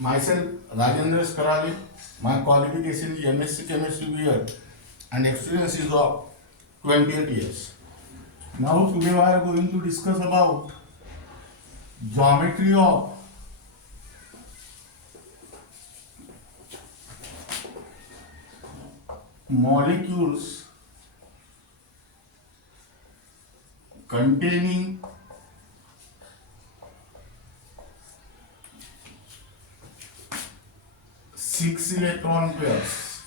Myself, Rajendra Karale. My qualification is MSc Chemistry B.Ed and experience is of 28 years. Now today we are going to discuss about geometry of molecules containing six electron pairs.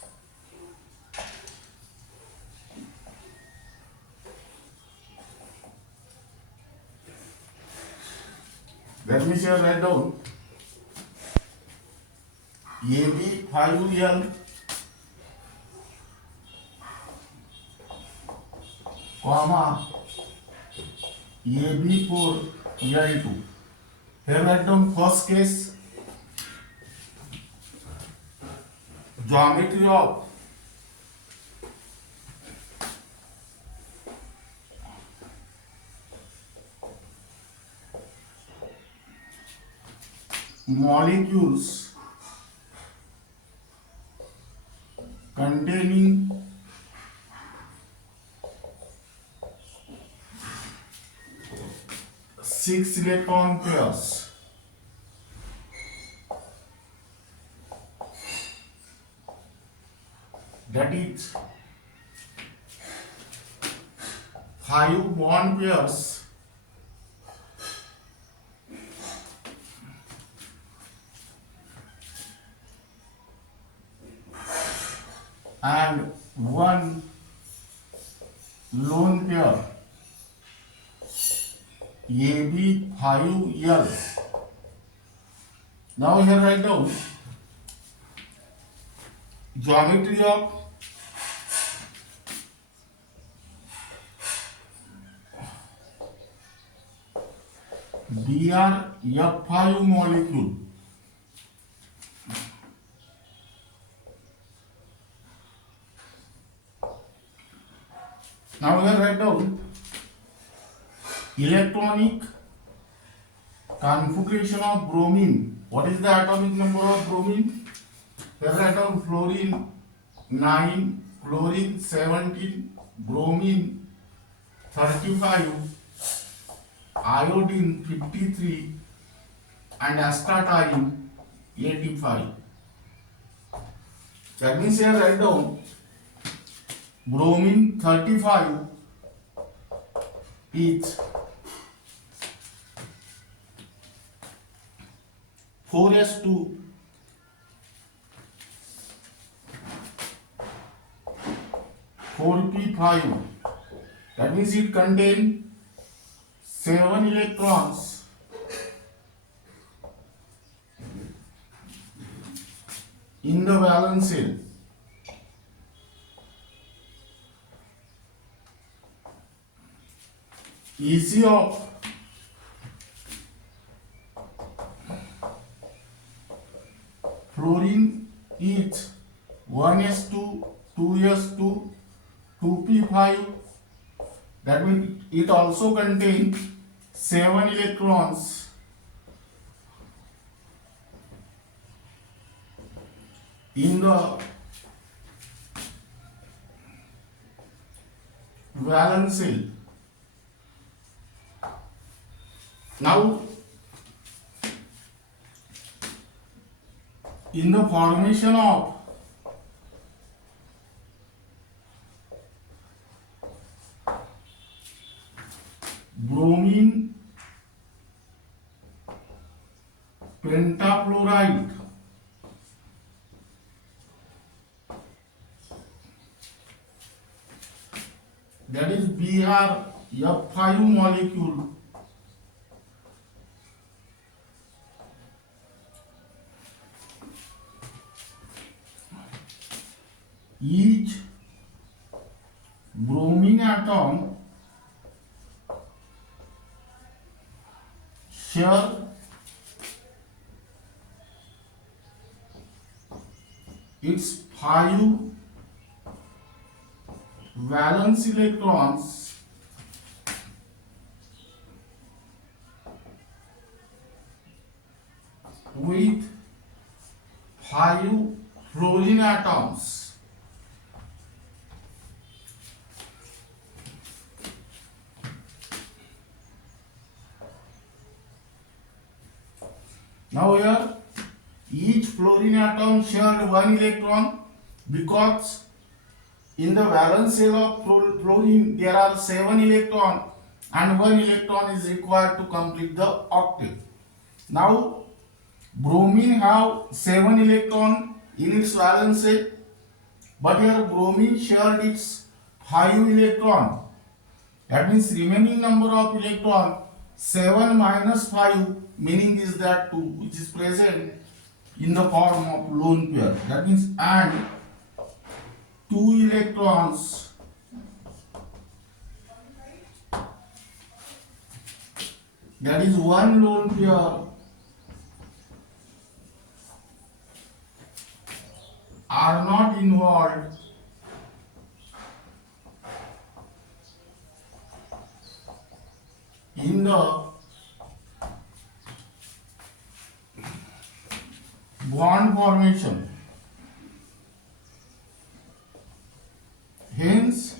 Let me share write down AB5L comma AB4L2. Here write down first case geometry of molecules containing six electron pairs. That is 5 bond pairs and one lone pair AB5L. Now here write down geometry of BrF5 molecule. Now here write down electronic configuration of bromine. What is the atomic number of bromine? Here write down fluorine 9, chlorine 17, bromine 35, iodine 53 and astatine 85. That means here write down bromine 35 is 4s2 4p5. That means it contains 7 electrons in the valence shell. EC of fluorine is 1s2, 2s2, 2p5. That means it also contains 7 electrons in the valence shell. Now, in the formation of bromine pentafluoride, that is BrF5 molecule, each bromine atom share its 5 valence electrons with 5 fluorine atoms. Now here each fluorine atom shared one electron because in the valence shell of fluorine there are 7 electrons and 1 electron is required to complete the octet. Now bromine have 7 electrons in its valence shell, but here bromine shared its 5 electrons. That means remaining number of electrons 7 minus 5, meaning is that 2, which is present in the form of lone pair. That means and 2 electrons that is one lone pair are not involved in the bond formation. Hence,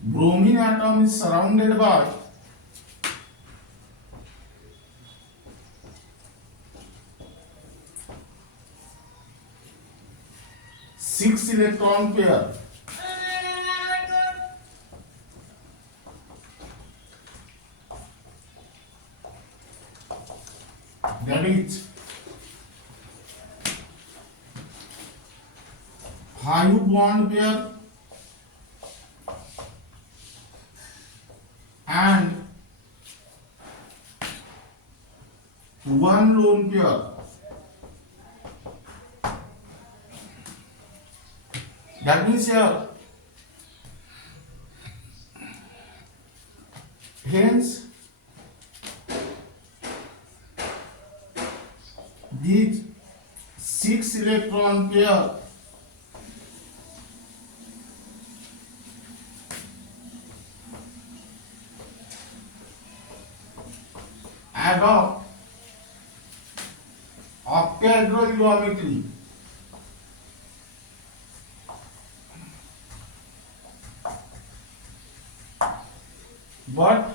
bromine atom is surrounded by 6 electron pair. That is 5 bond pair and 1 lone pair. That means here, hence these 6 electron pair adopt octahedral geometry. But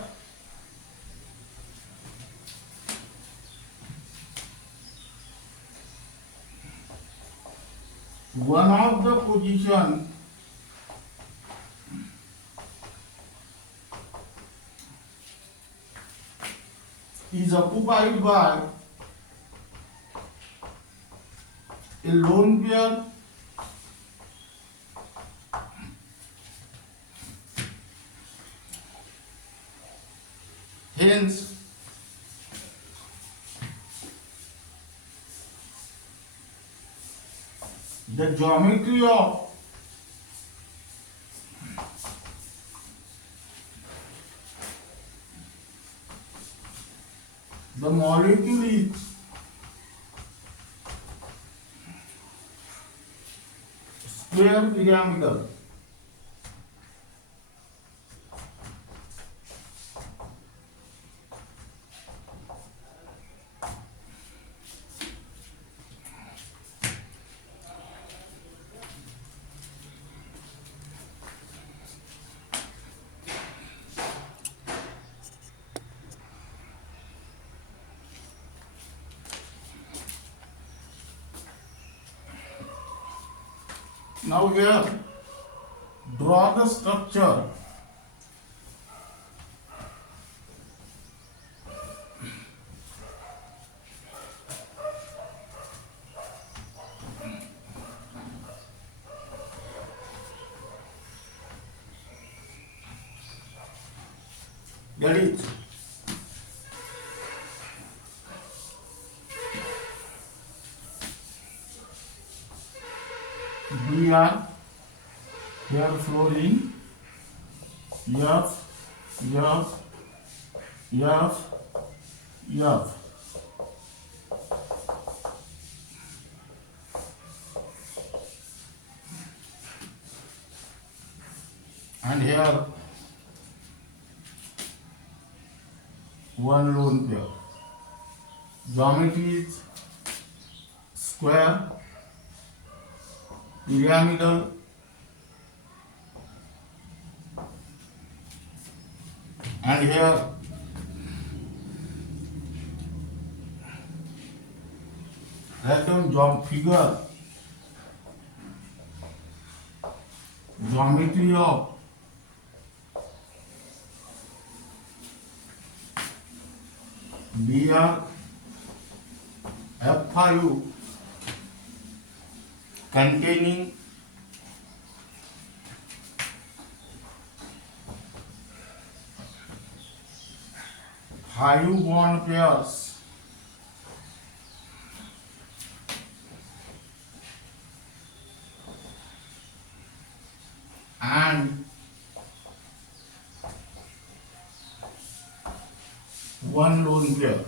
one of the position is occupied by a lone pair hence the geometry of the molecule is square pyramidal. Now here, draw the structure that is Br, here fluorine, F, F, F, F. And here one lone pair. Geometry is square, pyramidal, and here write down figure geometry of BR F5 containing 5 bond pairs and 1 lone pair.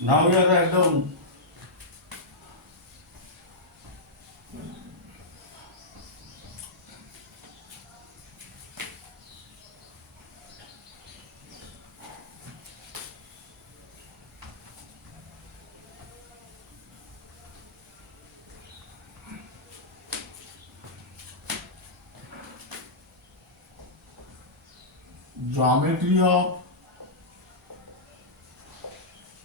Now we are write down geometry of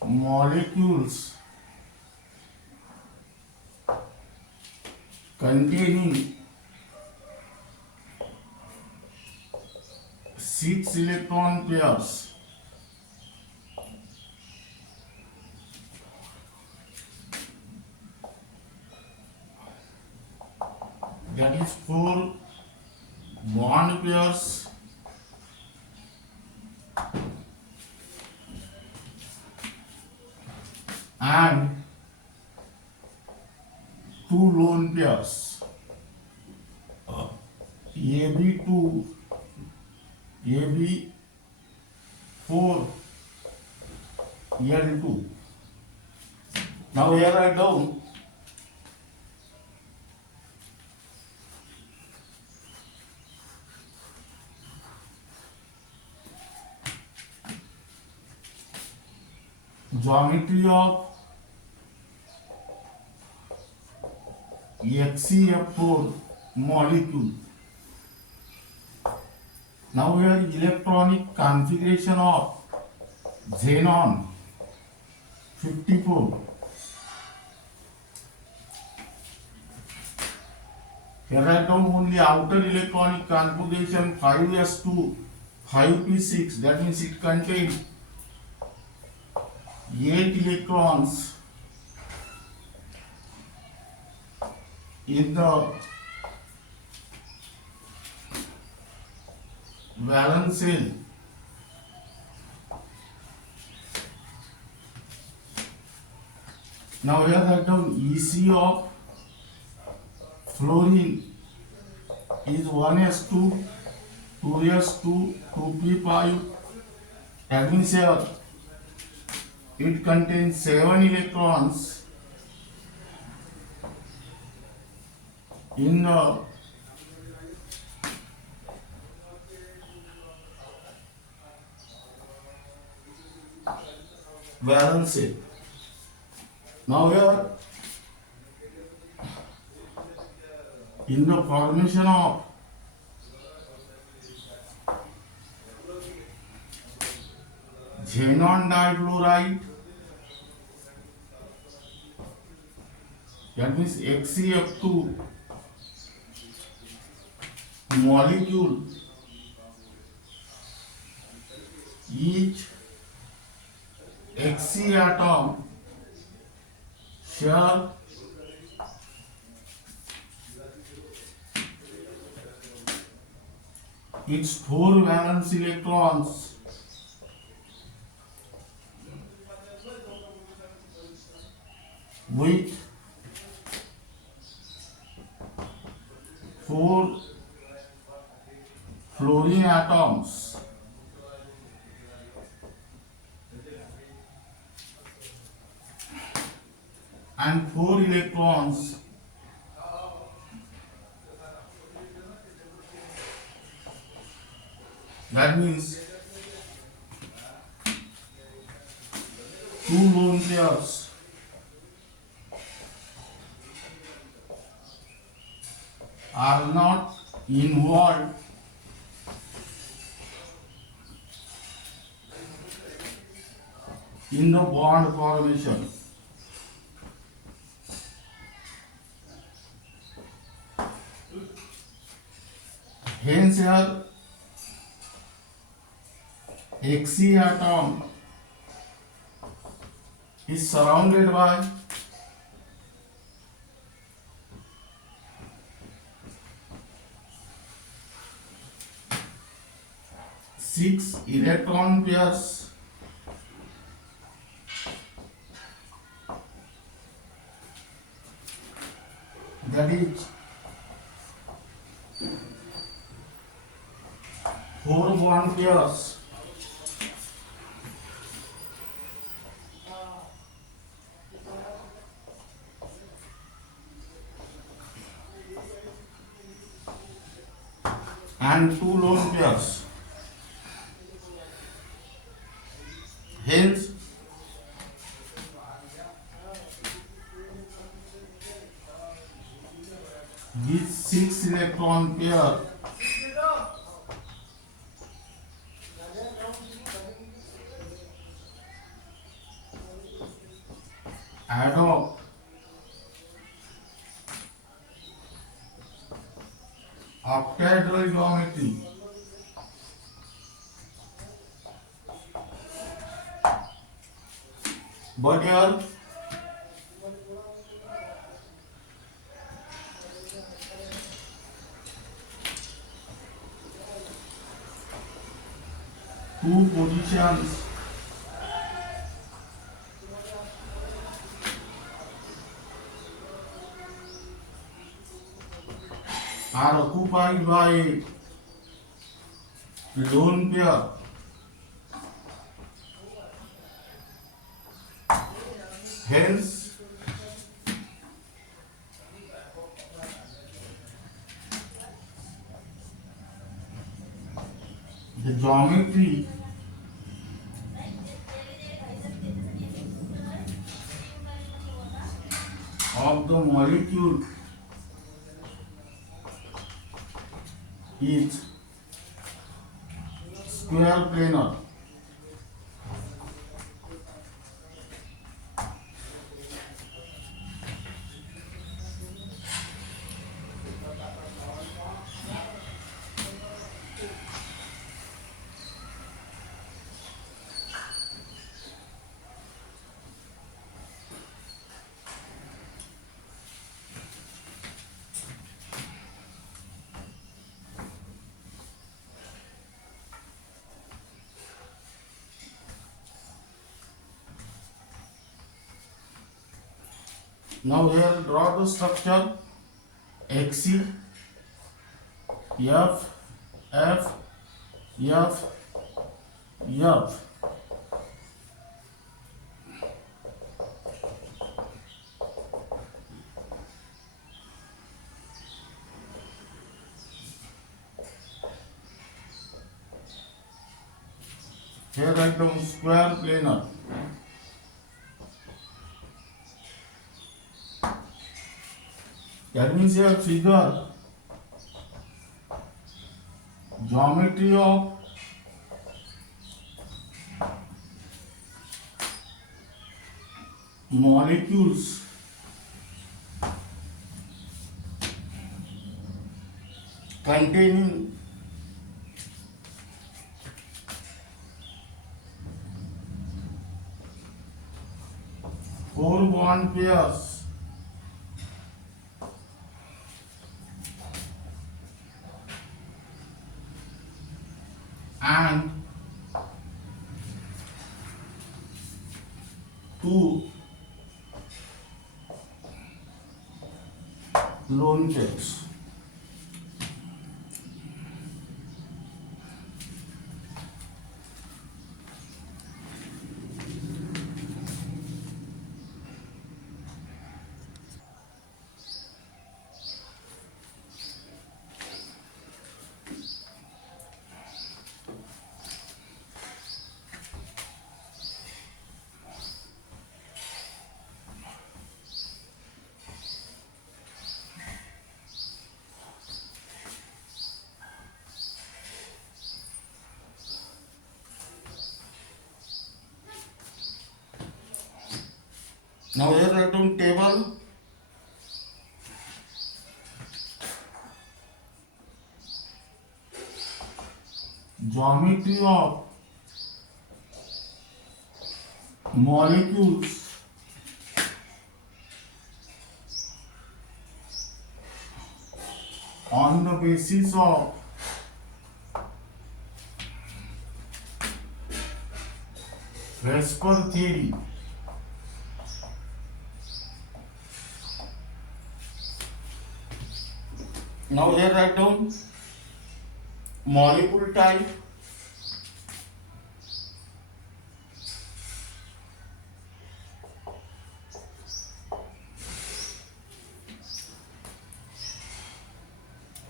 molecules containing 6 electron pairs that is 4 bond pairs and 2 lone pairs AB2 AB4L2. Now here write down geometry of HCF4 molecule. Now we are electronic configuration of xenon 54. Here write down only outer electronic configuration 5s2 5p6, that means it contains 8 electrons in the valence shell. Now here write down EC of fluorine is 1s2 2s2 2p5, that means here it contains 7 electrons in the valence shell. Now here in the formation of xenon difluoride, that means XCF2 molecule, each Xc atom share its 4 valence electrons with 4 fluorine atoms and 4 electrons That means two lone pairs are not involved in the bond formation. Hence here Xe atom is surrounded by six electron pairs that is four bond pairs and two lone pairs. Hence, this six electron pair adopt octahedral geometry. But here two positions are occupied by lone pair. Hence, the geometry of the molecule is square planar. Now here draw the structure Xe, F, F, F, F. Here write down square planar. That means here figure geometry of molecules containing four bond pairs and two lone pairs. Now here write down table. Geometry of molecules on the basis of VSEPR theory. Now here write down molecule type,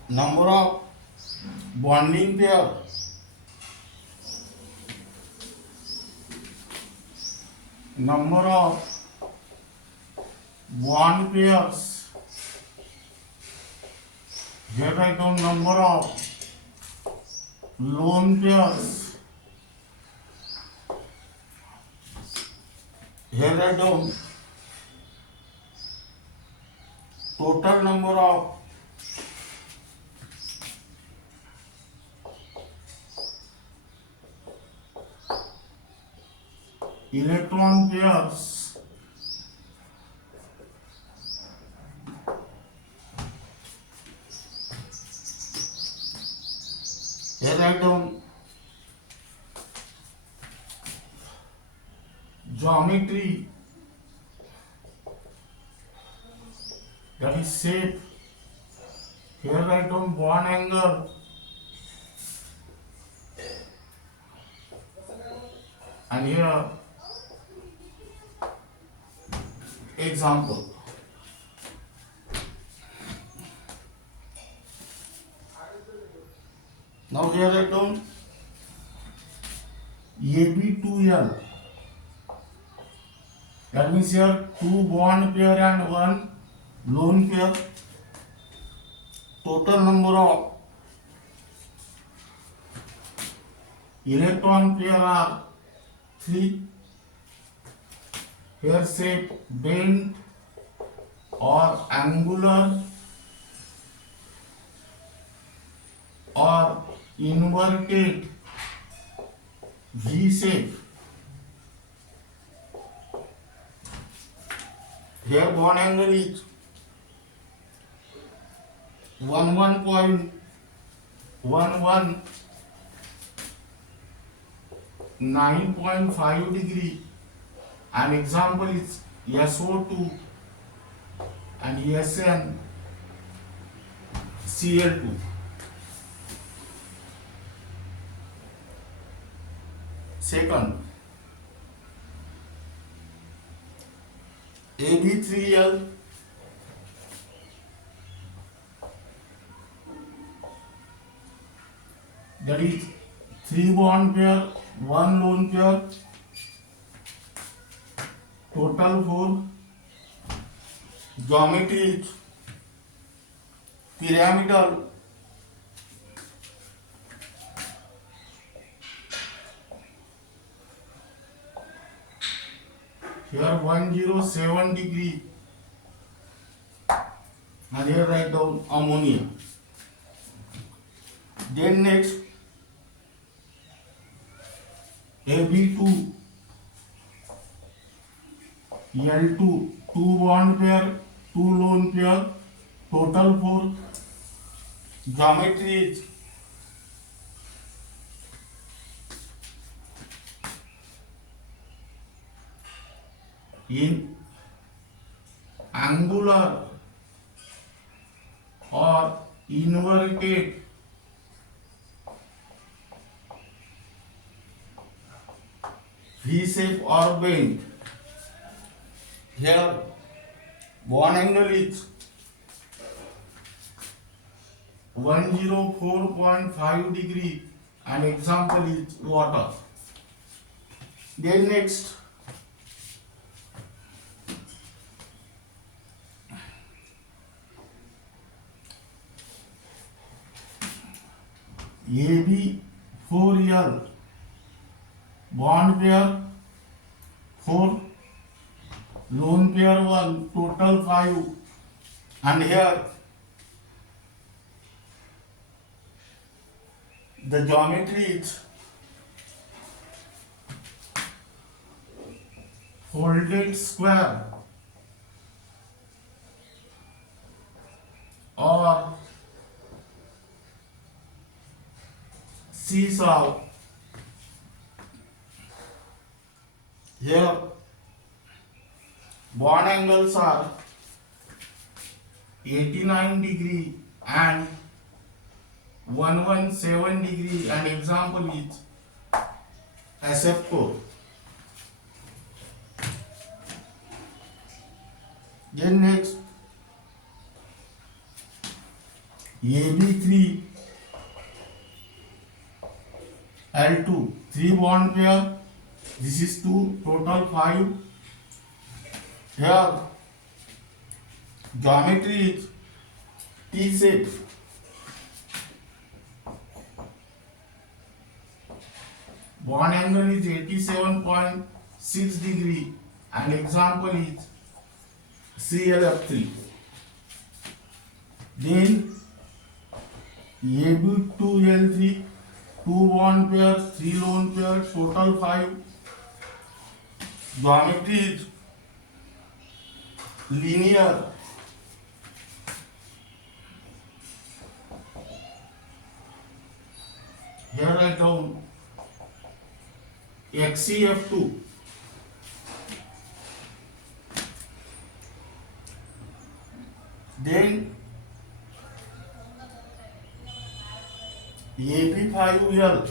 number of bonding pair, number of bond pairs. Here write down number of lone pairs. Here write down total number of electron pairs. Here write down geometry, that is shape. Here write down bond angle. And here example. Now here write down AB2L. That means here 2 bond pair and 1 lone pair. Total number of electron pair are 3. Here shape bent or angular or inverted V shape. Here bond angle is 11.11 9.5 degree, and example is SO2 and SnCl2. Second, AB3L, that is 3 bond pair, 1 lone pair, total 4. Geometry is pyramidal. Here 107 degree, and here write down ammonia. Then next AB2 L2, 2 bond pair, 2 lone pair, total 4. Geometry is in angular or inverted V shape or bent. Here bond angle is 104.5 degree, and example is water. Then next AB4L, bond pair 4, lone pair 1, total 5, and here the geometry is folded square or seesaw. Here bond angles are 89 degree and 117 degree, and example is SF4. Then next AB5L2, 3 bond pair, this is 2, total 5. Here geometry is T-shape. Bond angle is 87.6 degree, and example is CLF3. Then AB2L3, 2 bond pair, 3 lone pair, total 5. Geometry is linear. Here write down XCF2. Then AB5L,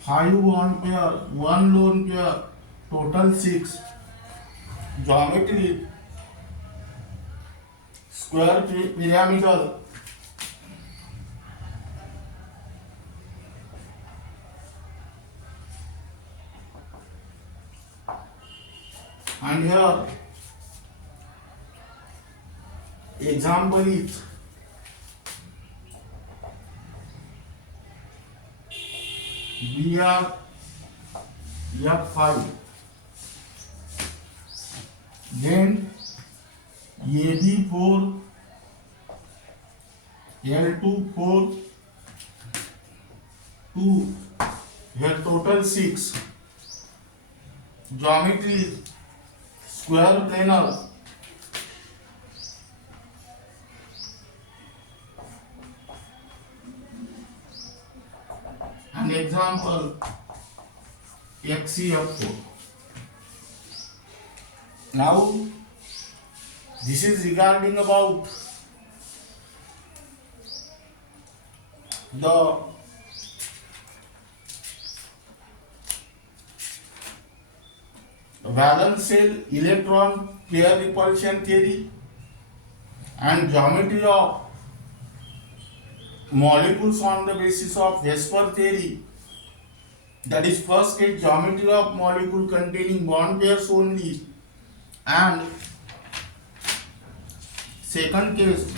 5 bond pair, 1 lone pair, total 6. Geometry square pyramidal. And here example is BRF5. Then AB4L2, 4, 2, here total 6. Geometry is square planar. An example XCF4. Now this is regarding about the valence shell electron pair repulsion theory and geometry of molecules on the basis of VSEPR theory. That is, first case geometry of molecule containing bond pairs only, and second case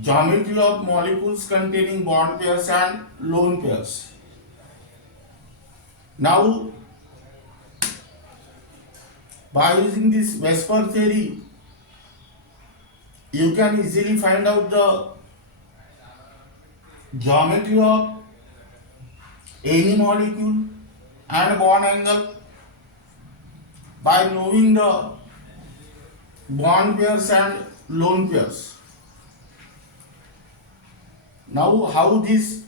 geometry of molecules containing bond pairs and lone pairs. Now, by using this VSEPR theory, you can easily find out the geometry of any molecule and bond angle by knowing the bond pairs and lone pairs. Now, how this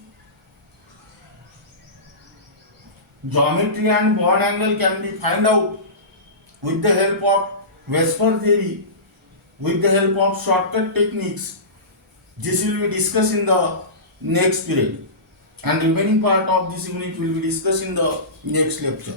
geometry and bond angle can be found out with the help of VSEPR theory, with the help of shortcut techniques, this will be discussed in the next period, and remaining part of this unit will be discussed in the next lecture.